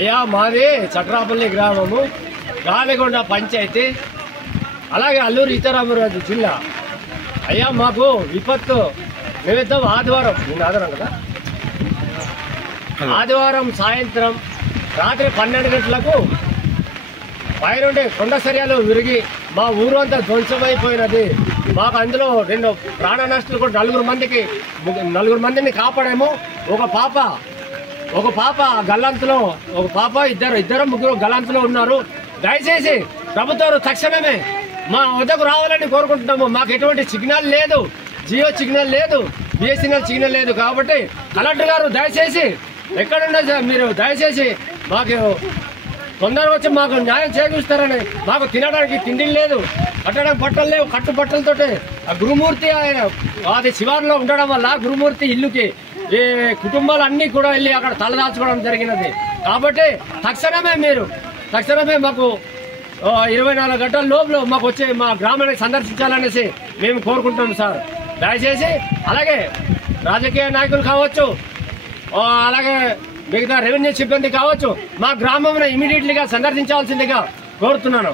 అయ్యా మాది చట్రాపల్లి గ్రామము, గాలిగొండ పంచాయతీ, అలాగే అల్లూరు సీతారామరాజు జిల్లా. అయ్యా మాకు విపత్తు నిమిత్తం ఆదివారం కదా, ఆదివారం సాయంత్రం రాత్రి 12 గంటలకు పైనుండి కొండ సరియాలు విరిగి మా ఊరు అంతా ధ్వంసమైపోయినది. మాకు అందులో 2 ప్రాణ నష్టాలు కూడా, 4 మందిని కాపాడాము. ఒక పాప గల్లంతులో, ఒక పాప ఇద్దరు ముగ్గురు గల్లంతులో ఉన్నారు. దయచేసి ప్రభుత్వం తక్షణమే మా వద్దకు రావాలని కోరుకుంటున్నాము. మాకు ఎటువంటి సిగ్నల్ లేదు, జియో సిగ్నల్ లేదు, బిఎస్ఎన్ఎల్ సిగ్నల్ లేదు. కాబట్టి కలెక్టర్ గారు దయచేసి ఎక్కడున్నా సార్ మీరు దయచేసి మాకు తొందరగా వచ్చి మాకు న్యాయం చేకూరుస్తారని. మాకు తినడానికి తిండి లేదు, కట్టడానికి బట్టలు లేవు. కట్టు బట్టలతోటి ఆ గురుమూర్తి ఆయన అది శివారులో ఉండడం వల్ల గురుమూర్తి ఇల్లుకి ఈ కుటుంబాలన్నీ కూడా వెళ్ళి అక్కడ తలదాల్చుకోవడం జరిగినది. కాబట్టి తక్షణమే మాకు 24 గంటల లోపల మాకు వచ్చి మా గ్రామాన్ని సందర్శించాలనేసి మేము కోరుకుంటాం సార్. దయచేసి అలాగే రాజకీయ నాయకులు కావచ్చు, అలాగే మిగతా రెవెన్యూ సిబ్బంది కావచ్చు, మా గ్రామంలో ఇమీడియట్లీగా సందర్శించాల్సిందిగా కోరుతున్నాను.